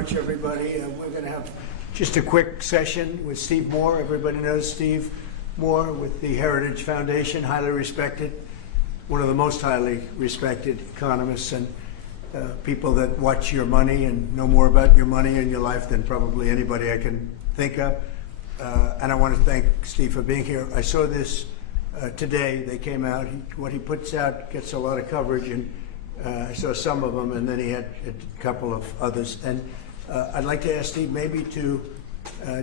much, everybody. We're going to have just a quick session with Steve Moore. Everybody knows Steve Moore with the Heritage Foundation, highly respected, one of the most highly respected economists and people that watch your money and know more about your money and your life than probably anybody I can think of. And I want to thank Steve for being here. I saw this today. They came out. What he puts out gets a lot of coverage, and I saw some of them, and then he had a couple of others. And I'd like to ask Steve maybe to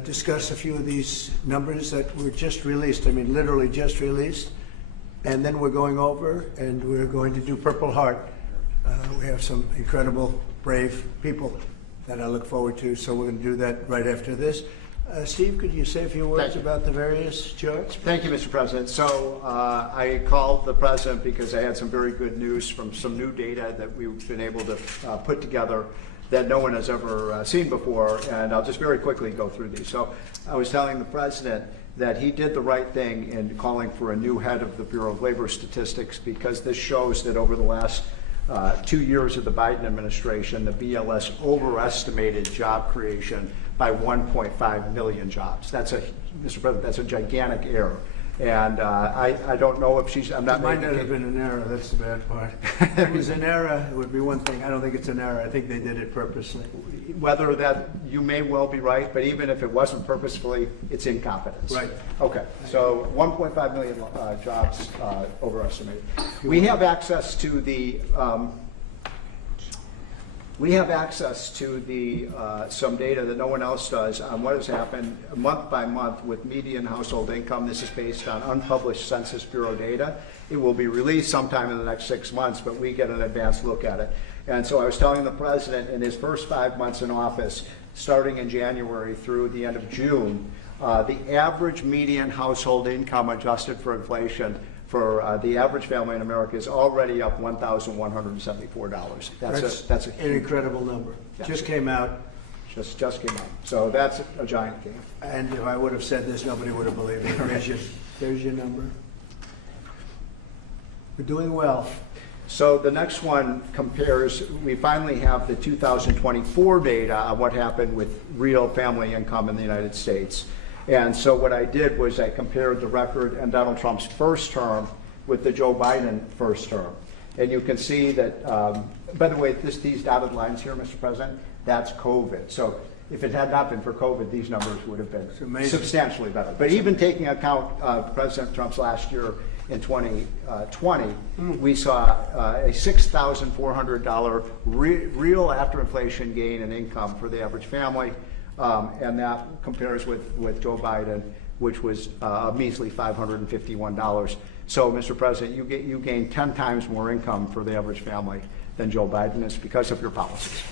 discuss a few of these numbers that were just released. I mean, literally just released. And then we're going over, and we're going to do Purple Heart. We have some incredible, brave people that I look forward to, so we're going to do that right after this. Steve, could you say a few words about the various charts? Thank you, Mr. President. So I called the President because I had some very good news from some new data that we've been able to put together that no one has ever seen before, and I'll just very quickly go through these. So I was telling the President that he did the right thing in calling for a new head of the Bureau of Labor Statistics, because this shows that over the last 2 years of the Biden administration, the BLS overestimated job creation by 1.5 million jobs. That's a, Mr. President, that's a gigantic error. And I don't know if she's, I'm not making it. It might not have been an error, that's the bad part. If it was an error, it would be one thing. I don't think it's an error. I think they did it purposely. Whether that, you may well be right, but even if it wasn't purposefully, it's incompetence. Right. Okay, so 1.5 million jobs overestimated. We have access to the, some data that no one else does on what has happened month by month with median household income. This is based on unpublished Census Bureau data. It will be released sometime in the next 6 months, but we get an advanced look at it. And so I was telling the President in his first 5 months in office, starting in January through the end of June, the average median household income adjusted for inflation for the average family in America is already up $1,174. That's an incredible number. Just came out. Just came out. So that's a giant gain. And if I would have said this, nobody would have believed it. There's your number. We're doing well. So the next one compares, we finally have the 2024 data on what happened with real family income in the United States. And so what I did was I compared the record in Donald Trump's first term with the Joe Biden first term. And you can see that, by the way, these dotted lines here, Mr. President, that's COVID. So if it had not been for COVID, these numbers would have been substantially better. But even taking account President Trump's last year in 2020, we saw a $6,400 real after inflation gain in income for the average family. And that compares with Joe Biden, which was a measly $551. So, Mr. President, you gain 10 times more income for the average family than Joe Biden is because of your policies.